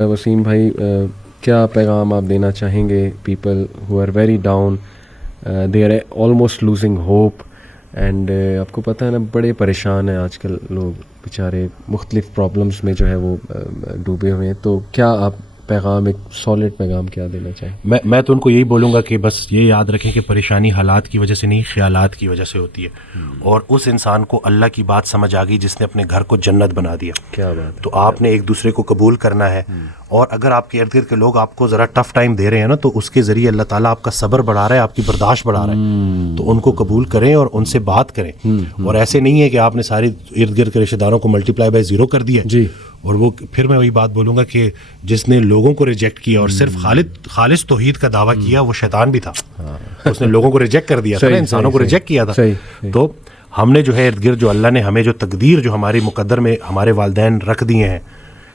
وسیم بھائی کیا پیغام آپ دینا چاہیں گے people who are very down, they are almost losing hope, and آپ کو پتہ ہے نا بڑے پریشان ہیں آج کل لوگ بیچارے, مختلف پرابلمس میں جو ہے وہ ڈوبے ہوئے ہیں, تو کیا آپ پیغام, ایک سالڈ پیغام کیا دینا چاہیں؟ میں تو ان کو یہی بولوں گا کہ بس یہ یاد رکھیں کہ پریشانی حالات کی وجہ سے نہیں, خیالات کی وجہ سے ہوتی ہے, اور اس انسان کو اللہ کی بات سمجھ آ گئی جس نے اپنے گھر کو جنت بنا دیا. کیا بات. تو آپ نے ایک دوسرے کو قبول کرنا ہے, اور اگر آپ کے ارد گرد کے لوگ آپ کو ذرا ٹف ٹائم دے رہے ہیں نا, تو اس کے ذریعے اللہ تعالیٰ آپ کا صبر بڑھا رہا ہے, آپ کی برداشت بڑھا رہا ہے, تو ان کو قبول کریں اور ان سے بات کریں. اور ایسے نہیں ہے کہ آپ نے ساری ارد گرد کے رشتہ داروں کو ملٹی پلائی بائی زیرو کر دیا جی, اور وہ پھر میں وہی بات بولوں گا کہ جس نے لوگوں کو ریجیکٹ کیا اور صرف خالص توحید کا دعویٰ کیا وہ شیطان بھی تھا. اس نے لوگوں کو ریجیکٹ کر دیا تھا, انسانوں کو ریجیکٹ کیا تھا. تو ہم نے جو ہے ارد گرد جو اللہ نے ہمیں جو تقدیر جو ہماری مقدر میں ہمارے والدین رکھ دیے ہیں,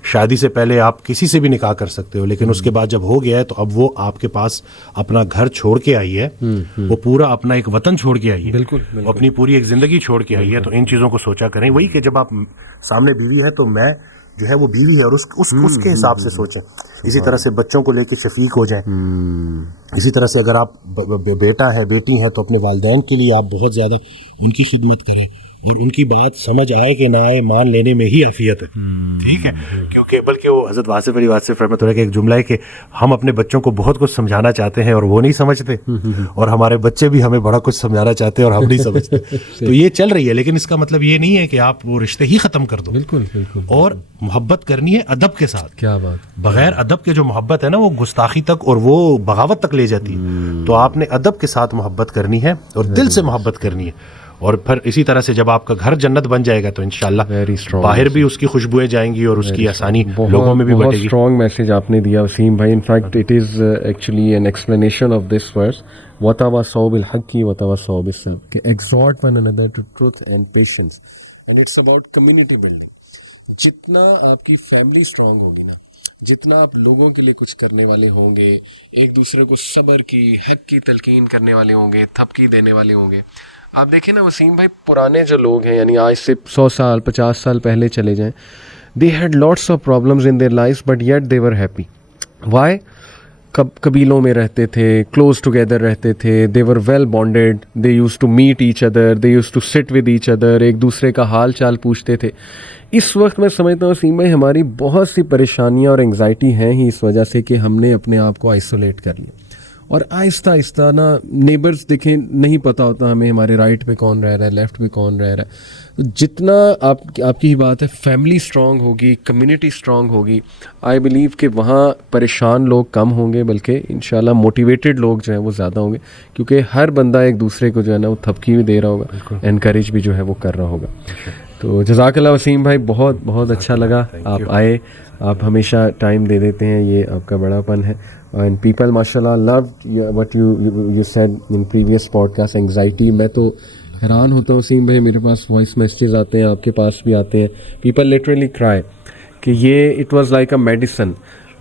شادی سے پہلے آپ کسی سے بھی نکاح کر سکتے ہو, لیکن اس کے بعد جب ہو گیا ہے تو اب وہ آپ کے پاس اپنا گھر چھوڑ کے آئی ہے, وہ پورا اپنا ایک وطن چھوڑ کے آئی ہے, بالکل اپنی پوری ایک زندگی چھوڑ کے آئی ہے. تو ان چیزوں کو سوچا کریں, وہی کہ جب آپ سامنے بیوی ہے تو میں جو ہے وہ بیوی ہے اور اس کے حساب سے سوچیں. اسی طرح سے بچوں کو لے کے شفیق ہو جائیں. اسی طرح سے اگر آپ بیٹا ہے بیٹی ہے تو اپنے والدین کے لیے آپ بہت زیادہ ان کی خدمت کریں, اور ان کی بات سمجھ آئے کہ نہ آئے, مان لینے میں ہی عافیت ہے. ٹھیک ہے, کیونکہ بلکہ وہ حضرت واصف علی واصف رحمۃ اللہ کا ایک جملہ ہے کہ ہم اپنے بچوں کو بہت کچھ سمجھانا چاہتے ہیں اور وہ نہیں سمجھتے, اور ہمارے بچے بھی ہمیں بڑا کچھ سمجھانا چاہتے ہیں اور ہم نہیں سمجھتے. تو یہ چل رہی ہے, لیکن اس کا مطلب یہ نہیں ہے کہ آپ وہ رشتے ہی ختم کر دو. بالکل بالکل, اور محبت کرنی ہے ادب کے ساتھ. کیا بات. بغیر ادب کے جو محبت ہے نا وہ گستاخی تک اور وہ بغاوت تک لے جاتی ہے. تو آپ نے ادب کے ساتھ محبت کرنی ہے اور دل سے محبت کرنی ہے, اور پھر اسی طرح سے جب آپ کا گھر جنت بن جائے گا تو انشاءاللہ باہر بھی اس کی خوشبوئیں جائیں گی اور اس کی آسانی لوگوں میں بھی بٹے گی. بہت اسٹرانگ میسج آپ نے دیا وسیم بھائی. In fact it is actually an explanation of this verse, وَتَوَاصَوْا بِالْحَقِّ وَتَوَاصَوْا بِالصَّبْرِ, کہ exhort one another to truth and patience, and it's about community building. جتنا آپ کی فیملی اسٹرانگ ہوگی نا, جتنا آپ لوگوں کے لیے کچھ کرنے والے ہوں گے, ایک دوسرے کو صبر کی حق کی تلقین کرنے والے ہوں گے, تھپکی دینے والے ہوں گے. آپ دیکھیں نا وسیم بھائی, پرانے جو لوگ ہیں یعنی آج سے 100 سال 50 سال پہلے چلے جائیں, they had lots of problems in their lives but yet they were happy. Why? قبیلوں میں رہتے تھے, کلوز ٹوگیدر رہتے تھے, they were well bonded, they used to meet each other, they used to sit with each other, ایک دوسرے کا حال چال پوچھتے تھے. اس وقت میں سمجھتا ہوں وسیم بھائی ہماری بہت سی پریشانیاں اور انگزائٹی ہیں ہی اس وجہ سے کہ ہم نے اپنے آپ کو آئسولیٹ کر لیا, اور آہستہ آہستہ نا نیبرز دیکھیں نہیں پتہ ہوتا ہمیں ہمارے رائٹ پہ کون رہ رہا ہے, لیفٹ پہ کون رہ رہا ہے. جتنا آپ کی ہی بات ہے, فیملی اسٹرانگ ہوگی, کمیونٹی اسٹرانگ ہوگی, آئی بلیو کہ وہاں پریشان لوگ کم ہوں گے, بلکہ انشاءاللہ موٹیویٹڈ لوگ جو ہیں وہ زیادہ ہوں گے, کیونکہ ہر بندہ ایک دوسرے کو جو ہے نا وہ تھپکی بھی دے رہا ہوگا, انکریج بھی جو ہے وہ کر رہا ہوگا. تو جزاک اللہ وسیم بھائی, بہت بہت اچھا لگا آپ آئے, آپ ہمیشہ ٹائم دے دیتے ہیں, یہ آپ کا بڑا پن ہے. اینڈ پیپل ماشاء اللہ love what you said in previous podcast, anxiety. میں تو حیران ہوتا ہوں وسیم بھائی, میرے پاس وائس میسیجز آتے ہیں, آپ کے پاس بھی آتے ہیں, پیپل لٹرلی کرائی کہ یہ it was like a medicine.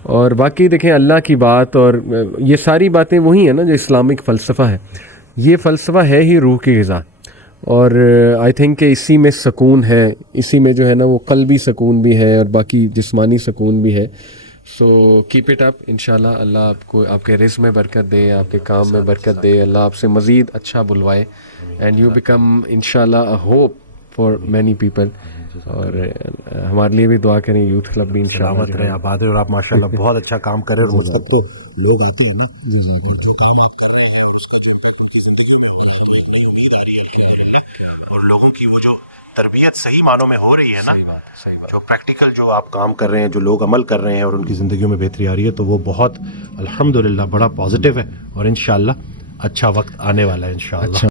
اور باقی دیکھیں اللہ کی بات اور یہ ساری باتیں وہی ہیں نا جو اسلامک فلسفہ ہے, یہ فلسفہ ہے ہی روح کی غذا, اور آئی تھنک کہ اسی میں سکون ہے, اسی میں جو ہے نا وہ قلبی سکون بھی ہے اور باقی جسمانی سکون بھی ہے. سو کیپ اٹ اپ, انشاءاللہ اللہ آپ کو آپ کے رزق میں برکت دے, آپ کے کام میں برکت دے, اللہ آپ سے مزید اچھا بلوائے, اینڈ یو بیکم انشاءاللہ اے ہوپ فار مینی پیپل. اور ہمارے لیے بھی دعا کریں, یوتھ کلب بھی انشاءاللہ رہے آباد ہے, اور آپ ماشاءاللہ بہت اچھا کام کر رہے ہیں. اور مجھ تک لوگ آتے ہیں نا, جو کام آپ کر رہے ہیں اس کا جن تک ان کی زندگی میں ایک نئی امید آ رہی ہے, اور لوگوں کی وہ جو تربیت صحیح معنوں میں ہو رہی ہے نا, جو پریکٹیکل جو آپ کام کر رہے ہیں, جو لوگ عمل کر رہے ہیں اور ان کی زندگیوں میں بہتری آ رہی ہے, تو وہ بہت الحمدللہ بڑا پازیٹیو ہے, اور انشاءاللہ اچھا وقت آنے والا ہے انشاءاللہ.